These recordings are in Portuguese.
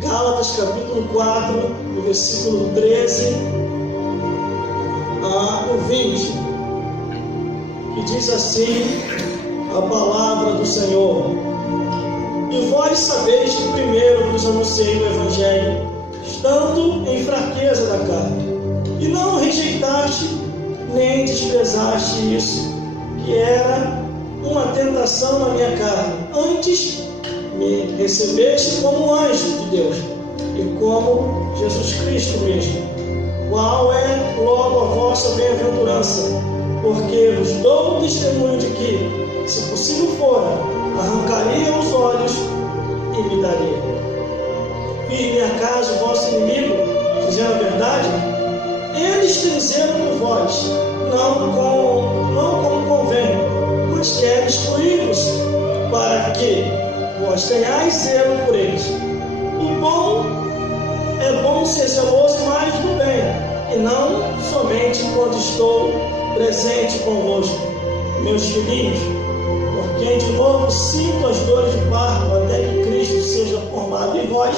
Gálatas capítulo 4, do versículo 13 ao 20, que diz assim a palavra do Senhor: E vós sabeis que primeiro vos anunciei o Evangelho, estando em fraqueza da carne, e não rejeitaste nem desprezaste isso, que era uma tentação na minha carne. Antes me recebeste como anjo de Deus, e como Jesus Cristo mesmo, qual é logo a vossa bem-aventurança, porque vos dou testemunho de que, se possível fora, arrancaria os olhos e me daria. Firme acaso o vosso inimigo, dizendo a verdade? Eles têm zelo por vós, não como convém, mas quer excluí-vos, para que vós tenhais zelo por eles. O bom é bom ser zeloso mais do bem, e não somente quando estou presente convosco, meus filhinhos, por quem de novo sinto as dores de parto, até que Cristo seja formado em vós.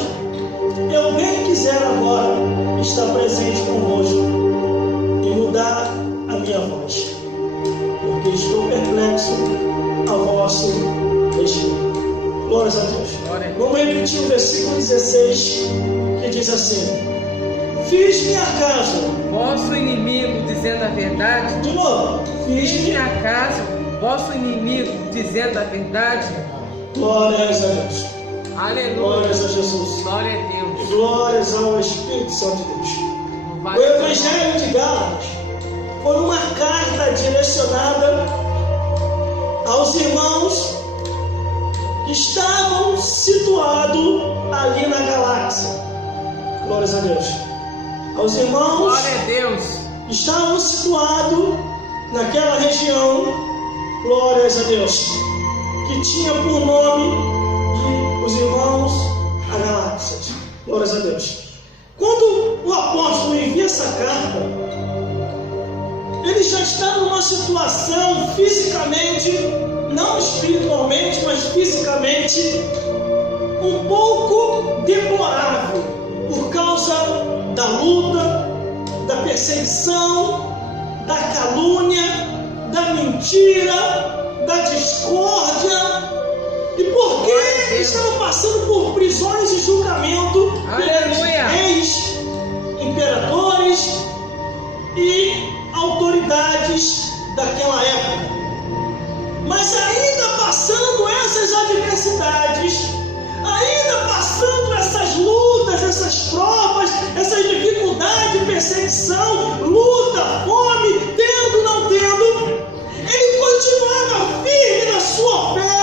Eu bem quiser agora estar presente convosco e mudar a minha voz, porque estou perplexo a vosso respeito. Glórias a Deus. Vamos repetir o versículo 16, que diz assim: Fiz-me acaso vosso inimigo dizendo a verdade? De novo. Fiz-me acaso vosso inimigo dizendo a verdade? Glórias a Deus. Aleluia. Glórias a Jesus. Glória a Deus. Glórias ao Espírito Santo de Deus. O Evangelho de Gálatas foi uma carta direcionada aos irmãos que estavam situados ali na galáxia. Glórias a Deus. Aos irmãos Glória a Deus. que estavam situados naquela região, glórias a Deus, que tinha por nome de os irmãos a galáxias. Glórias a Deus. Quando o apóstolo envia essa carta, ele já está numa situação fisicamente, não espiritualmente, mas fisicamente, um pouco deplorável, por causa da luta, da perseguição, da calúnia, da mentira, da discórdia, e porque estavam passando por prisões e julgamento pelos reis, imperadores e autoridades daquela época. Mas ainda passando essas adversidades, ainda passando essas lutas, essas provas, essas dificuldades, perseguição, luta, fome, tendo, não tendo, ele continuava firme na sua fé,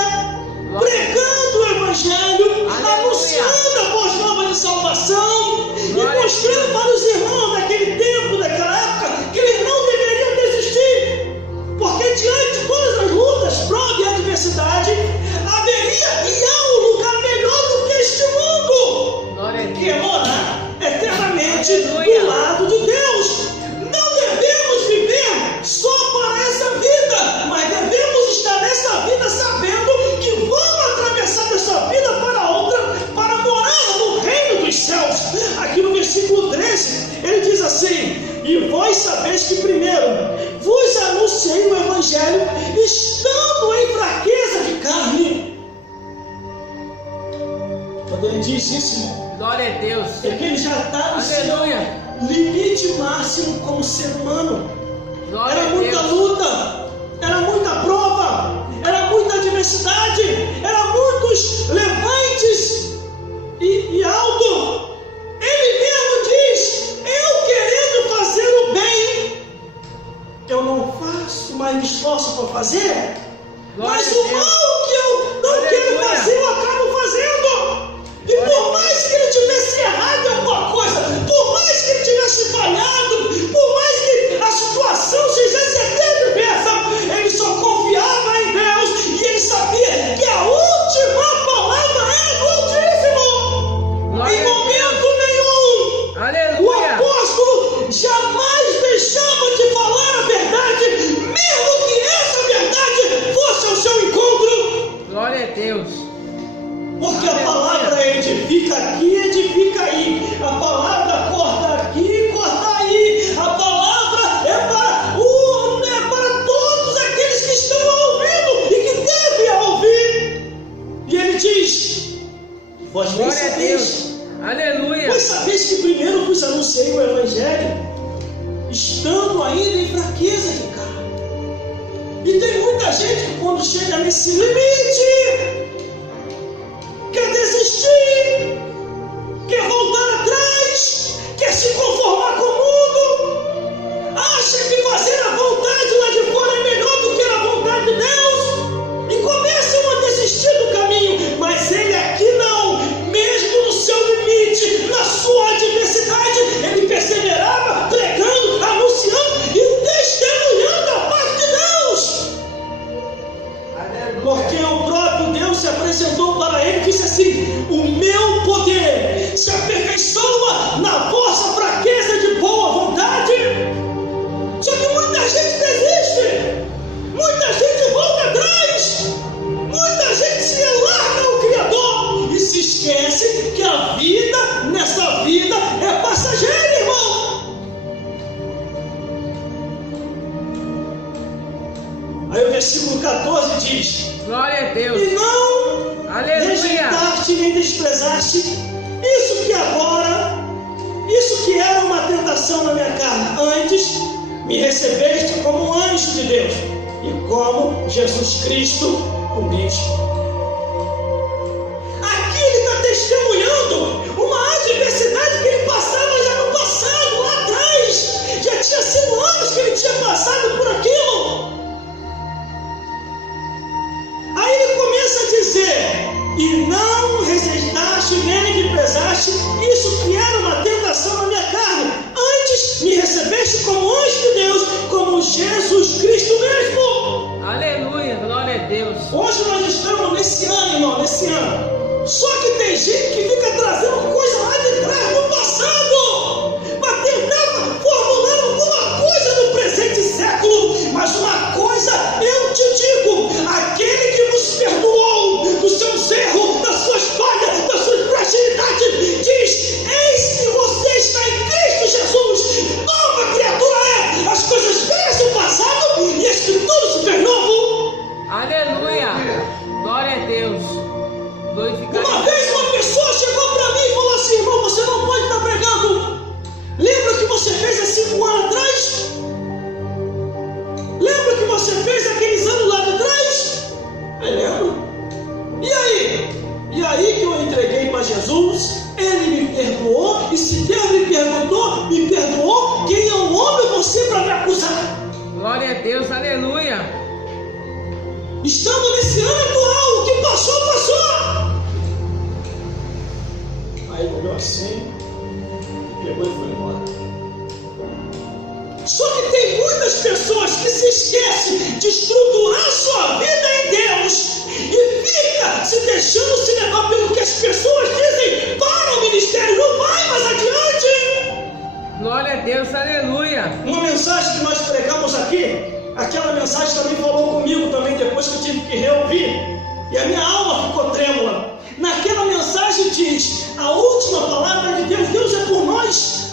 pregando o Evangelho, anunciando a boa nova de salvação e mostrando para os irmãos daquele tempo, daquela época, que eles não deveriam desistir, porque diante de todas as lutas, provas e adversidade, haveria e há um lugar melhor do que este mundo, que é morar eternamente do lado de Deus. Não devemos viver só para essa vida, mas devemos estar nessa vida sabendo que vamos atravessar essa vida para outra, para morar no reino dos céus. Aqui no versículo 13, ele diz assim: E vós sabeis que primeiro vos anunciei o Evangelho, estando em fraqueza de carne. Quando ele diz isso, irmão, glória a Deus, é que ele já está no seu limite máximo como ser humano. Era muita luta, era muita prova, era muita adversidade, era muitos levantes e alto. Ele mesmo diz: eu querendo fazer o bem, eu não faço, mas me esforço para fazer. Mas o mal que eu não quero fazer, eu acabo fazendo. E por mais que ele tivesse errado em alguma coisa, por mais que ele tivesse falhado, por mais que a situação fizesse até diversa, ele só confiava em Deus e ele sabia que a última palavra é do Altíssimo. Em momento nenhum, o apóstolo jamais deixava de falar a verdade, mesmo que essa verdade Deus. Aleluia. Pois sabeis que primeiro vos anunciei o Evangelho, estando ainda em fraqueza de carne. E tem muita gente que quando chega nesse limite, quer desistir, quer voltar atrás, quer se conformar com o mundo, acha que fazer a vontade lá de fora é melhor do que a vontade de Deus, e começam a desistir do caminho. Mas ele aqui não, mesmo no seu limite, na sua adversidade, ele perseverava, pregando, anunciando e testemunhando a parte de Deus. Porque o próprio Deus se apresentou para ele e disse assim: o meu poder se aperfeiçoa na vossa fraqueza de boa vontade. Só que muita gente desiste, muita gente volta atrás, muita gente se larga ao Criador e se esquece que a vida, nessa vida, é passageira, irmão. Aí o versículo 14 diz: glória a Deus. e não rejeitaste nem desprezaste isso que agora, isso que era uma tentação na minha carne, antes me recebeste como um anjo de Deus e como Jesus Cristo o mesmo. Aqui ele está testemunhando uma adversidade que ele passava já no passado, lá atrás. Já tinha sido anos que ele tinha passado por aquilo. Aí ele começa a dizer: e não rejeitaste nem desprezaste isso que era uma tentação na minha carne, antes me recebeste como anjo de Deus, como Jesus Cristo mesmo. Aleluia, glória a Deus. Hoje nós estamos nesse ano, irmão, nesse ano. Só que tem gente que fica trazendo coisa lá de trás do passado, para tentar formular alguma coisa no presente século. Mas uma coisa eu te digo: aquele que nos perdoou dos seus erros, das suas falhas, das suas fragilidades, diz: eis que você está em Cristo Jesus, nova criatura é, as coisas velhas do passado e as que tudo se fez novo. Aleluia, glória a Deus. Uma vez uma pessoa chegou para mim e falou assim: irmão, você não pode estar pregando. Lembra o que você fez há 5 anos atrás? Lembra o que você fez aqueles anos lá de trás? Eu lembro. E aí? E aí que eu entreguei para Jesus, ele me perdoou, e se Deus me perdoou, quem é o homem você para me acusar? Glória a Deus, aleluia. Estamos nesse ano atual, o que passou, passou. Aí ele olhou assim, pegou e foi embora. Só que tem muitas pessoas que se esquecem de estruturar sua vida em Deus e fica se deixando se levar pelo que as pessoas dizem para o ministério, não vai mais adiante. Glória a Deus, aleluia. Uma mensagem que nós pregamos aqui, aquela mensagem também falou comigo também, depois que eu tive que reouvir, e a minha alma ficou trêmula. Naquela mensagem diz: a última palavra de Deus, Deus é por nós.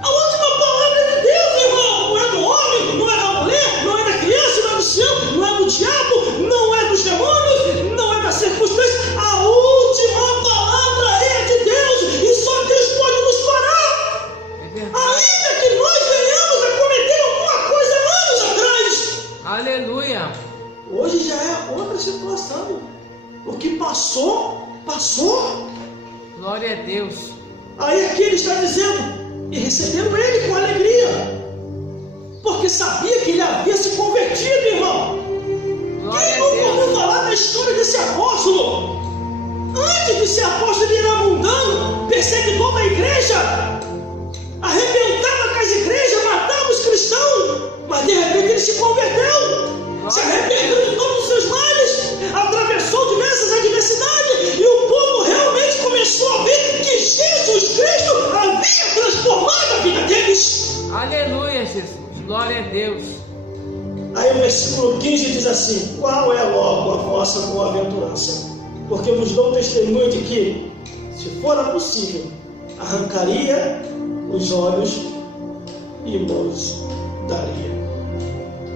A última palavra é de Deus, irmão. Não é do homem, não é da mulher, não é da criança, não é do céu, não é do diabo, não é dos demônios, não é da circunstância. A última palavra é de Deus e só Deus pode nos parar. Ainda que nós venhamos a cometer alguma coisa anos atrás. Aleluia. Hoje já é outra situação. O que passou, passou. Glória a Deus. Aí aqui ele está dizendo: e receberam ele com alegria, porque sabia que ele havia se convertido, irmão. Quem nunca ouviu falar da história desse apóstolo? Antes de ser apóstolo, ele era mundano, perseguidor da igreja, arrebentava com as igrejas, matava os cristãos, mas de repente ele se converteu. Se arrependeu de todos os seus males, atravessou diversas adversidades, e o povo realmente começou a ver que Jesus Cristo havia transformado a vida deles. Aleluia, Jesus, glória a Deus. Aí o versículo 15 diz assim: qual é logo a vossa boa-aventurança? Porque vos dou testemunho de que, se fora possível, arrancaria os olhos e vos daria.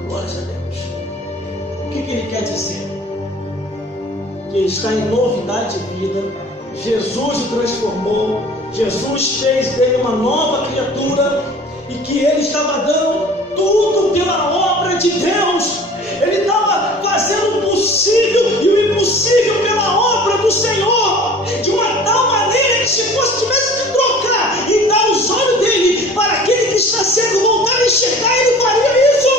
Glória a Deus. O que ele quer dizer? Que ele está em novidade de vida Jesus o transformou, Jesus fez dele uma nova criatura e que ele estava dando tudo pela obra de Deus. Ele estava fazendo o possível e o impossível pela obra do Senhor, de uma tal maneira que se fosse tivesse que trocar e dar os olhos dele para aquele que está cego voltar a enxergar, ele faria isso.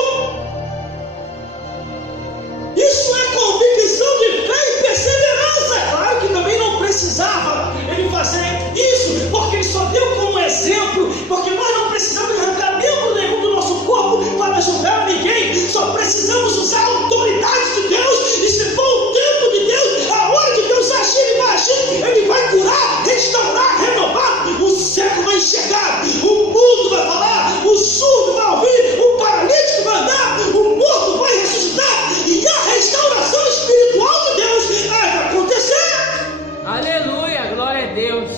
Isso é convicção de fé e perseverança. Claro que também não precisava ele fazer isso, porque ele só deu como exemplo, porque nós não precisamos arrancar membro nenhum do nosso corpo para julgar ninguém, só precisamos usar a autoridade de Deus, e se for o tempo de Deus, a hora de Deus agir, ele vai agir, ele vai curar, restaurar, renovar, o cego vai enxergar, o mudo vai falar, o surdo vai ouvir, o paralítico vai andar, o morto vai ressuscitar, e a restauração espiritual de Deus vai acontecer. Aleluia, glória a Deus.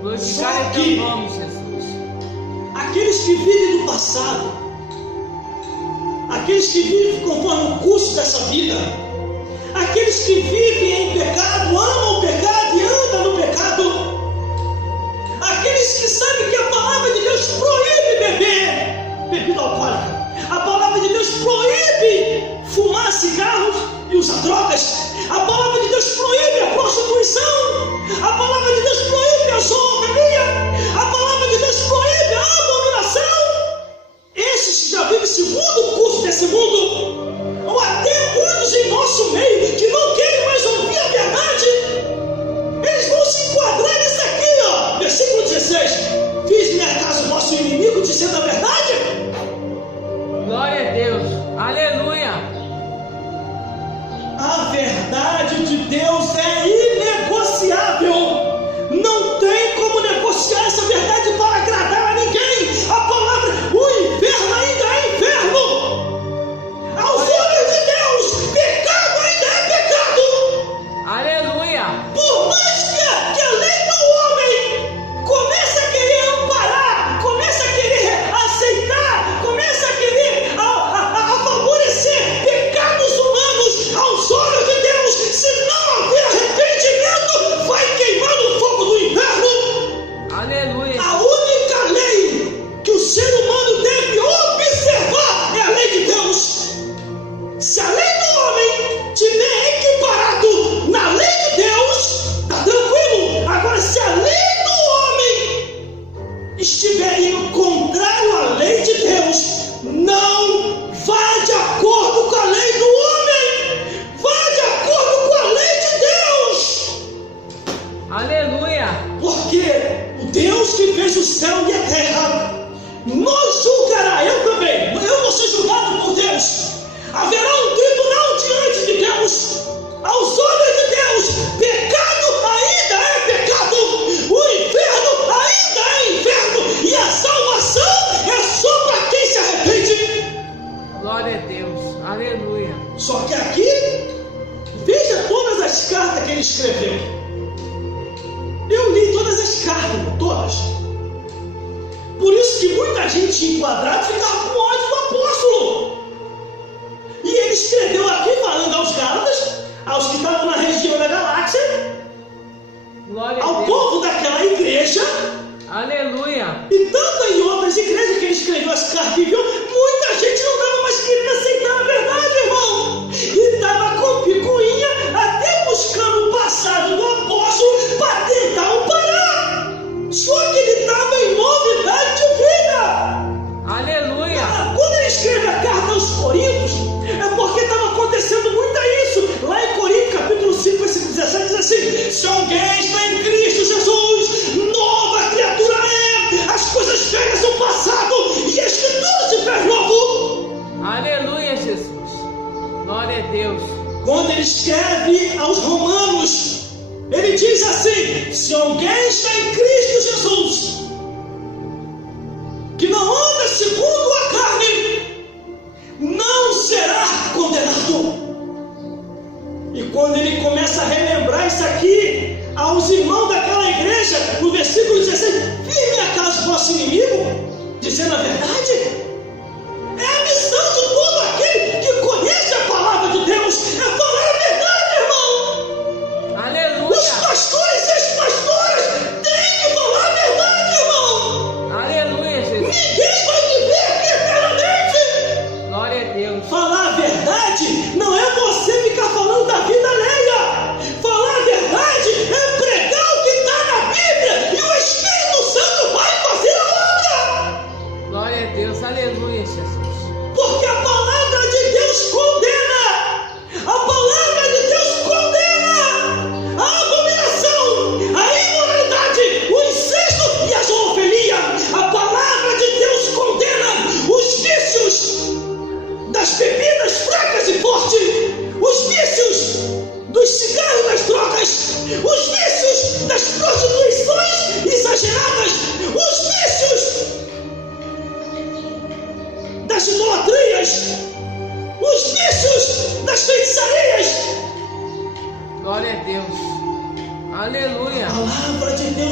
Glorificar é teu nome, Jesus. Aqueles que vivem do passado, aqueles que vivem conforme o curso dessa vida, aqueles que vivem em pecado, amam o pecado e andam no pecado, aqueles que sabem que a palavra de Deus proíbe beber bebida alcoólica, a palavra de Deus proíbe fumar cigarros e usar drogas, a palavra de Deus proíbe a prostituição, a palavra de Deus proíbe a zoofilia, a palavra de Deus proíbe a abominação. Esses que já vivem segundo o curso desse mundo, ou até muitos em nosso meio que não querem mais ouvir a verdade, eles vão se enquadrar nisso aqui, ó. Versículo 16: fiz-me acaso vosso inimigo dizendo a verdade? Glória a Deus, aleluia. A verdade de Deus é inegociável. Não tem como negociar essa verdade para agradar a ninguém. A palavra, o inferno ainda é inferno. Aos olhos de Deus, pecado ainda é pecado. Aleluia. Por mais que a lei do homem comece a querer amparar, comece a querer aceitar, comece a querer a favorecer pecados humanos, aos olhos de Deus, se não haver arrependimento, vai queimar no fogo do inferno. Aleluia. A única lei que o ser humano deve observar é a lei de Deus. Se a lei do homem tiver equiparado na lei de Deus, está tranquilo. Agora, se a lei do homem estiver indo contrário à lei de Deus, não vá de acordo com a lei do homem, vá de acordo com a lei de Deus. Aleluia. Porque o Deus que fez o céu e a terra nos julgará. Eu também, eu vou ser julgado por Deus. Haverá um tribunal diante de Deus. Aos olhos de Deus, pecado ainda é pecado, o inferno ainda é inferno, e a salvação é só para quem se arrepende. Glória a Deus, aleluia. Só que aqui, veja todas as cartas que ele escreveu. Eu li todas as cartas, todas. Por isso que muita gente enquadrada ficava com ódio do apóstolo. E ele escreveu aqui falando aos Gálatas, aos que estavam na região da Galáxia, Glória a ao Deus. povo daquela igreja, Aleluia. e tanto em outras igrejas que ele escreveu as cartas e viu, muita gente não estava mais querendo aceitar a verdade, irmão. E estava com picuinha, até buscando o passado do apóstolo para tentar o parar. Só que ele estava em novidade de vida. Aleluia. Quando ele escreve a carta aos Coríntios, é porque estava acontecendo muito isso. Lá em Coríntios, capítulo 5, versículo 17, diz assim: se alguém está em Cristo Jesus, nova criatura é, as coisas velhas são passado, e eis que tudo se fez novo. Aleluia, Jesus. Glória a Deus. Quando ele escreve aos Romanos, ele diz assim: se alguém está em Cristo Jesus, que não anda segundo a carne, não será condenado. E quando ele começa a relembrar isso aqui aos irmãos daquela igreja, no versículo 16: firme acaso vosso inimigo, dizendo a verdade? É a missão de todo aquele que conhece a palavra de Deus, é falar a verdade, irmão. Aleluia. Os pastores e as pastoras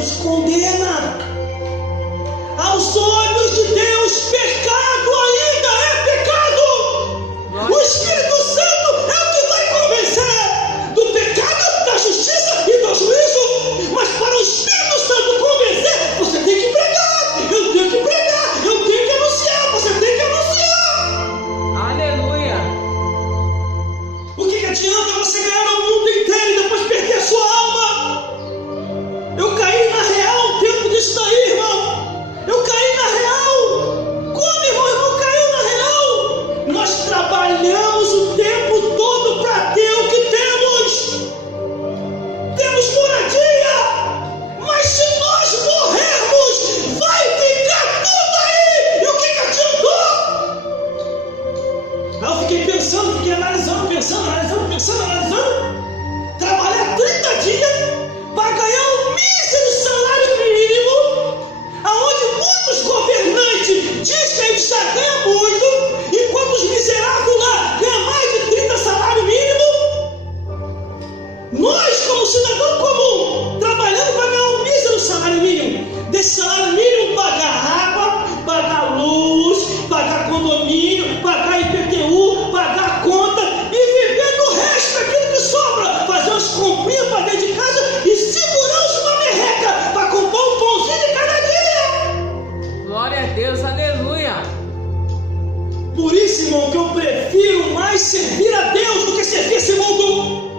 Deus condena. Aos olhos de Deus, pecado ainda é pecado. O Espírito Santo é o que vai convencer do pecado, da justiça e do juízo. Mas para o Espírito Santo convencer, você tem que pregar. Eu tenho que pregar. Eu tenho que anunciar. Você tem que anunciar. Aleluia. O que adianta você ganhar o mundo inteiro e depois perder a sua alma? Eu caí na real o tempo disso daí, irmão. Eu caí na real. Como, irmão? Eu caiu na real. Nós trabalhamos o tempo todo para ter o que temos. Temos moradia. Mas se nós morrermos, vai ficar tudo aí. E o que adiantou? Eu fiquei pensando, fiquei analisando. Trabalhar 30 dias para ganhar um mísero salário mínimo, aonde muitos governantes dizem que a gente já ganha muito, enquanto os miseráveis lá ganham mais de 30 salário mínimo. Nós, como cidadão comum, trabalhando para ganhar um mísero salário mínimo. Desse salário mínimo, pagar água, pagar luz, pagar condomínio, pagar IPTU, pagar conta e viver do resto daquilo que sobra. Fazer umas comprinhas para dentro de casa e segurar uma merreca para comprar um pãozinho de cada dia. Glória a Deus, aleluia. Por isso, irmão, que eu prefiro mais servir a Deus do que servir esse mundo.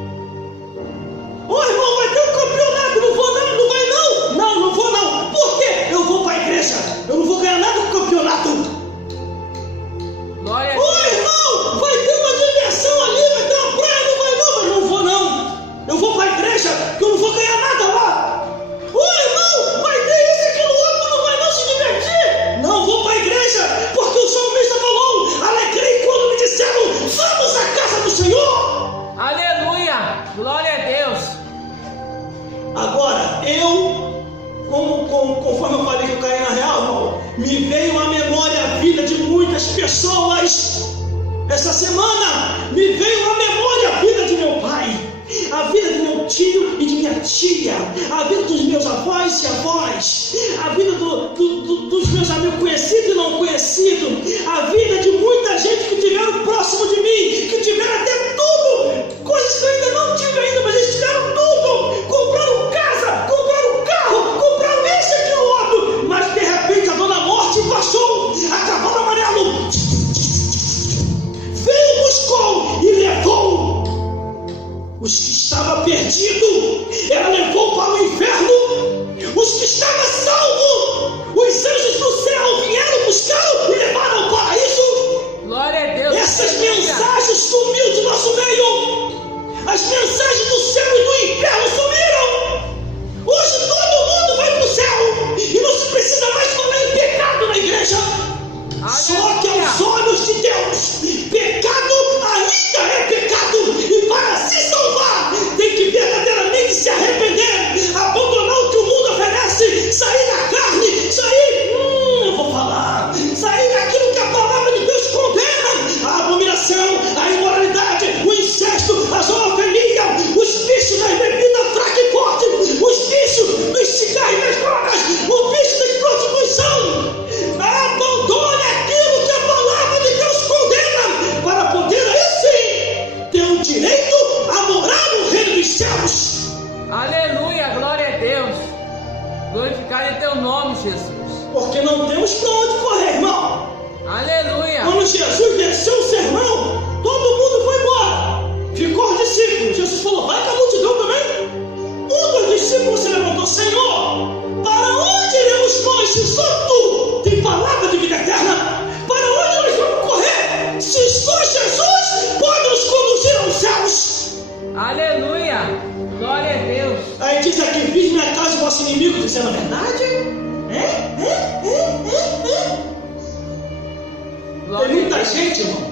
Ô irmão, vai ter um campeonato, não vou não, não vai não. Não vou não. Por quê? Eu vou para a igreja. Eu não vou ganhar nada com o campeonato. Glória a Ô Deus. irmão, vai ter uma diversão ali, vai ter uma praia, não vai não. Mas não vou não. Eu vou para a igreja, que eu não vou ganhar nada lá. Ô irmão, vai ter isso, aquilo, outro, não vai não se divertir. Não, vou para a igreja, porque o salmista falou, alegrei quando me disseram, vamos à casa do Senhor. Aleluia. Glória a Deus. Agora, conforme eu falei que eu caí na real, irmão, me veio à memória a vida de muitas pessoas. Essa semana me veio à memória a vida de meu pai, a vida de meu tio e de minha tia, a vida dos meus avós e avós, a vida dos meus amigos conhecidos e não conhecidos, a vida de muita gente que tiveram próximo de mim, que tiveram até tudo, coisas que eu ainda não tive ainda, mas eles tiveram tudo, compraram casa, compraram carro, compraram esse e aquilo outro, mas de repente a dona morte passou, a cavalo amarelo veio, buscou e levou. Os que estavam perdidos, ela levou para o inferno. Os que estavam salvos, os anjos do céu vieram, buscaram e levaram ao paraíso. Glória a Deus. Essas mensagens sumiu de nosso meio. As mensagens do céu e do inferno sumiram. Hoje todo mundo vai para o céu e não se precisa mais falar em pecado na igreja. Só que aos olhos de Deus, pecado ainda é pecado. E para se salvar, tem que verdadeiramente se arrepender, abandonar o que o mundo oferece, sair da carne, sair daquilo que a palavra de Deus condena: a abominação, a imoralidade, o incesto, a zoofilia, os vícios das bebidas fracas e fortes, os vícios dos cigarros e das drogas, o vício da prostituição. Abandone aquilo que a palavra de Deus condena, para poder aí sim ter o direito a morar no reino dos céus. Aleluia, glória a Deus. Glorificado é teu nome, Jesus. Porque não temos para onde correr, irmão. Aleluia. Quando Jesus desceu o sermão, todo mundo foi embora. Ficou os discípulos. Jesus falou: vai com a multidão também. Um dos discípulos se levantou: Senhor, para onde iremos nós se só tu tem palavra de vida eterna? Para onde nós vamos correr? Se só Jesus pode nos conduzir aos céus. Aleluia. Glória a Deus. Aí diz aqui: fiz minha casa o vosso inimigo, dizendo a verdade. Tem muita gente, irmão.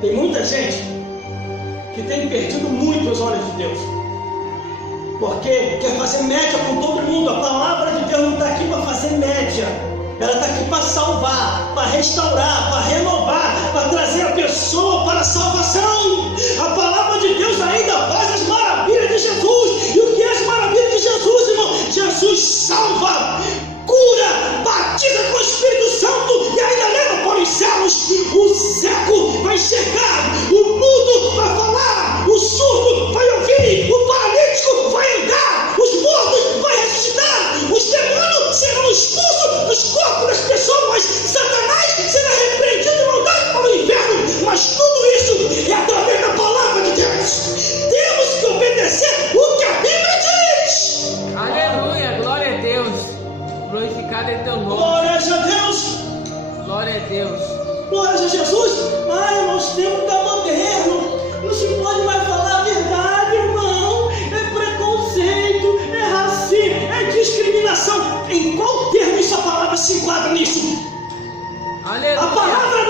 Tem muita gente que tem perdido muito os olhos de Deus, porque quer fazer média com todo mundo. A palavra de Deus não está aqui para fazer média. Ela está aqui para salvar, para restaurar, para renovar, para trazer a pessoa para a salvação. A palavra de Deus ainda faz as maravilhas de Jesus. E o que é as maravilhas de Jesus, irmão? Jesus santificado é teu nome. Glórias a Deus. Glória a Deus. Glórias a Jesus. Ai, irmãos, o tempo está moderno. Não se pode mais falar a verdade, irmão. É preconceito, é racismo, é discriminação. Em qual termo essa palavra se enquadra nisso? Aleluia. A palavra